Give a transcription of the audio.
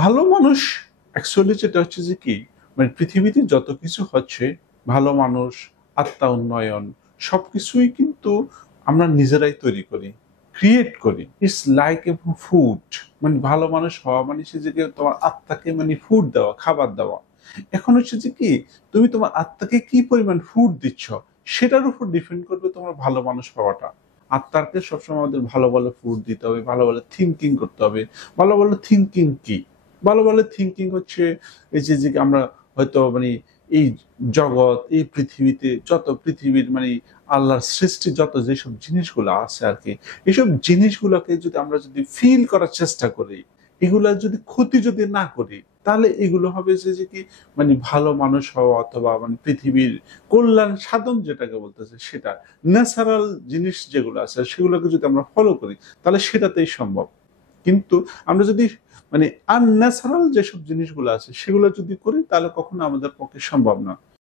ভালো মানুষ অ্যাকচুয়ালি যেটা হচ্ছে যে কি, মানে পৃথিবীতে যত কিছু হচ্ছে, ভালো মানুষ, আত্মা উন্নয়ন, সবকিছুই কিন্তু আমরা নিজেরাই তৈরি করি, ক্রিয়েট করি। It's like a food. মানে ভালো মানুষ হওয়া মানে সে যে কি তোমার আত্মাকে মানে ফুড দেওয়া, খাবার দেওয়া। এখন হচ্ছে যে কি, তুমি তোমার আত্মাকে কি পরিমাণ ফুড দিচ্ছ, সেটার উপর ডিপেন্ড করবে তোমার ভালো মানুষ হওয়াটা। আত্মাকে সবসময় আমাদের ভালো ভালো ফুড দিতে হবে, ভালো ভালো থিঙ্কিং করতে হবে। ভালো ভালো থিঙ্কিং কি? ভালো ভালো থিঙ্কিং হচ্ছে এই যে যে আমরা হয়তো মানে এই জগৎ, এই পৃথিবীতে যত পৃথিবীর মানে আল্লাহর সৃষ্টি যত যেসব জিনিসগুলো আছে আর কি, এইসব জিনিসগুলোকে যদি আমরা যদি ফিল করার চেষ্টা করি, এগুলা যদি ক্ষতি যদি না করি, তাহলে এগুলো হবে যে যে কি, মানে ভালো মানুষ হওয়া অথবা মানে পৃথিবীর কল্যাণ সাধন যেটাকে বলতেছে সেটা। ন্যাচারাল জিনিস যেগুলো আছে সেগুলোকে যদি আমরা ফলো করি, তাহলে সেটাতেই সম্ভব। কিন্তু আমরা যদি মানে আনন্যাচারাল যেসব জিনিসগুলো আছে সেগুলো যদি করি, তাহলে কখনো আমাদের পক্ষে সম্ভব না।